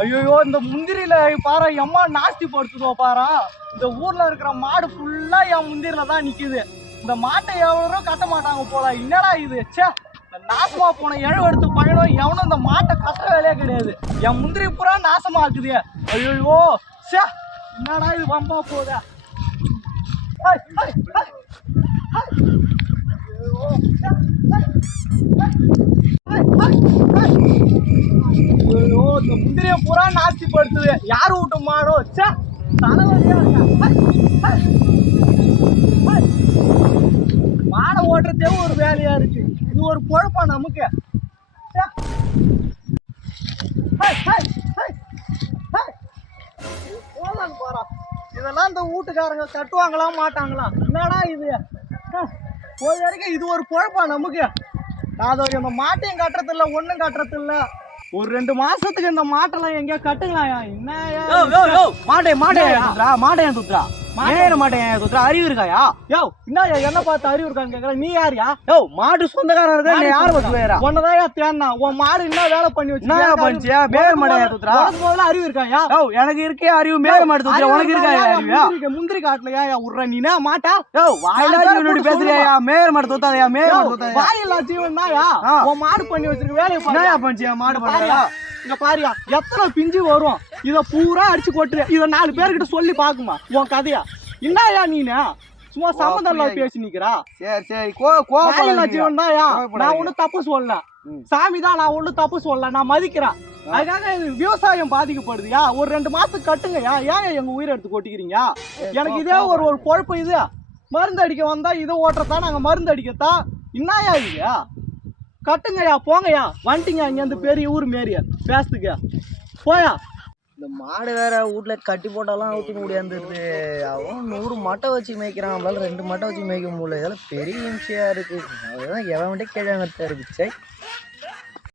ஐயோ இந்த முந்திரியில பாரு எம்மா நாஸ்தி படுத்துதோ பாரா. இந்த ஊர்ல இருக்கிற மாடு ஃபுல்லா என் முந்திரில தான் நிக்குது. இந்த மாட்டை எவரோ கட்ட மாட்டாங்க போல. என்னடா இது சே, நாசமா போன இழவு எடுத்து பயணம் எவனும் இந்த மாட்டை கட்டுற வேலையே கிடையாது. என் முந்திரி பூரா நாசமா இருக்குது. ஐயோ சே, என்னடா இது வம்பா போகுது. ஐயோ இந்த முந்திரிய பூரா நாஸ்தி படுத்துது. யாரு விட்டு மாடோ சே, தலைவலியா இருக்கா. மாடை ஓட்டுறதே ஒரு வேலையா இருக்கு. இது ஒரு பொழப்பா நமக்கு. போலாம் போறோம். இதெல்லாம் இந்த வீட்டுக்காரங்க கட்டுவாங்களா மாட்டாங்களா? என்னடா இது போய் வரைக்கும் இது ஒரு பொழப்பா நமக்கு. அது இந்த மாட்டையும் கட்டுறதில்ல, ஒன்றும் கட்டுறதில்ல. ஒரு 2 மாசத்துக்கு இந்த மாட்டெல்லாம் எங்கேயா கட்டுங்களா? என்ன மாட்டையன் துத்துறா நேர மாட்டேன் துத்துறா. அறிவு இருக்காயா? யோ என்ன என்ன பார்த்து அறிவு இருக்கான்னு கேக்குற. நீ யாரியா? யோ மாடு சொந்தக்காரன் இருக்கா? யாரு வச்சு வேற ஒன்னதான் தேன்னா உன் மாடு என்ன வேலை பண்ணி வச்சு மேல மாட்டையா துத்துறா? முதல்ல அறிவு இருக்காயா? யோ எனக்கு இருக்கே அறிவு. மேல மாடு துத்துறா உனக்கு இருக்காயா? முந்திரி காட்டுலயா உர்ற நீனா மாட்டா? யோ வாயிலாச்சு பேசுறியா? மேல மாடு துத்தாதயா. மேல மாடு துத்தாதயா? வாயிலா ஜீவன் தாயா உன் மாடு பண்ணி வச்சிருக்க வேலையை பண்ணா பண்ணியா? மாடு பண்ணா இங்க பாரியா எத்தனை பிஞ்சு வரும். இத பூரா அடிச்சு கொட்டுற. இத 4 பேர்கிட்ட சொல்லி பாக்குமா உன் கதையா? என்னயா நீனு சும்மா சம்மந்தம் இல்லாத பேசி நிக்கிறா? சரி சரி ஜீவன் தான்யா. நான் ஒன்னும் தப்பு சொல்லல. சாமி தான், நான் ஒன்னும் தப்பு சொல்லல. நான் மதிக்கிறேன். அதுக்காக விவசாயம் பாதிக்கப்படுதுயா. ஒரு 2 மாசத்துக்கு கட்டுங்கயா. ஏன் எங்க உயிரை எடுத்து கொட்டிக்கிறீங்க? எனக்கு இதே ஒரு பொழப்பு. இது மருந்து அடிக்க வந்தா இதை ஓட்டுறதா நாங்க மருந்து அடிக்கத்தான். என்னயா இது? கட்டுங்கய்யா போங்கய்யா. வந்துட்டீங்க இங்கேருந்து பெரிய ஊர் மாரியா பேசுதுக்கு போயா. இந்த மாடு வேற வீட்டுல கட்டி போட்டாலாம் ஊற்றிக்க முடியாந்துருது. அவன் 100 மட்டை வச்சு மேய்க்கிறான். நம்மளால 2 மட்டை வச்சு மேய்க்க முடியல. இதெல்லாம் பெரிய விஷயம் இருக்கு. அதுதான் எவன்கிட்ட கேள்வி இருந்துச்சு.